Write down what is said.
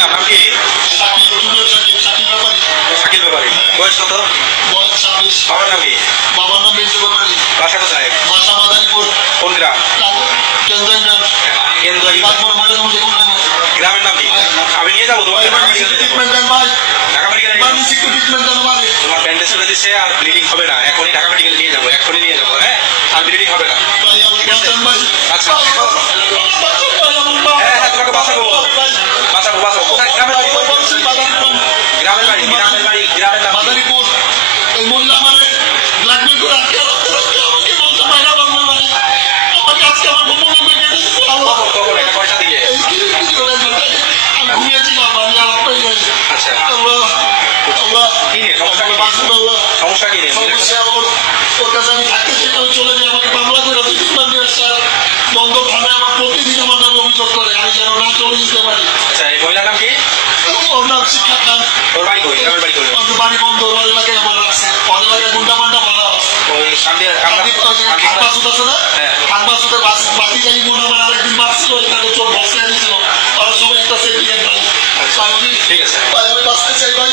নাম নাম কি? শাকিল ব্যাপারী। বয়স কত? বয়স 26। বাবার নাম কি? বাবার নাম বিঞ্জু ব্যাপারী। বাসা কোথায়? বাসা মাদারীপুর। কোন গ্রাম? কেন্দ্র গ্রামের নাম কি? আমি নিয়ে যাবো তোমার ঢাকা মেডিকেলে। তোমার ব্যান্ডেজ করে দিচ্ছে আর ব্লিডিং হবে না, এখনই ঢাকা মেডিকেলে নিয়ে যাবো, এখনই নিয়ে যাবো। হ্যাঁ, আর ব্লিডিং হবে না। আচ্ছা হ্যাঁ হ্যাঁ, তোমাকে বাঁচাবো বাঁচাবো বাঁচাবো। কোথায়? গ্রামের বাড়ি? গ্রামের বাড়ি গ্রামের বাড়ি গ্রামের নাম? মাদারীপুর। এই মহিলা আমারে ব্ল্যাকমেল করে আজকে আমাকে বলতে পায়না বলবে ভাই, আমাকে আজকে আমার বন্ধু কেটে দিচ্ছে। কখন এটা পয়সা দিয়ে? আমি ঘুমিয়েছিলাম, আমি আর আচ্ছা কি নিয়ে সমস্যা? সমস্যা কি নিয়ে? ওর কাছে আমি থাকতে চাই, আমি চলে যাই, আমাকে মামলা করে বন্ধ থানায় আমার প্রতিদিন আমার নামে অভিযোগ করে, আমি যেন না চলে যেতে পারি। আচ্ছা এই মহিলার নাম কি? ওর নাম শিক্ষা খান। ওর বাড়ি কই? গ্রামের বাড়ি কই? বাড়ি বন্ধ, ওর এলাকায় আমার আছে, ওর এলাকায় গুন্ডা পান্ডা মারা। ওই সামনে খানবাসুদ আছে না, খানবাসুদের বাতি যাই গুন্ডা মারা আরেকদিন মারছিল, এখানে চোখ বসে দিয়েছিল, ওরা সবাই একটা সেটিয়ে নাই। ঠিক আছে, ভাই আমি বাঁচতে চাই ভাই।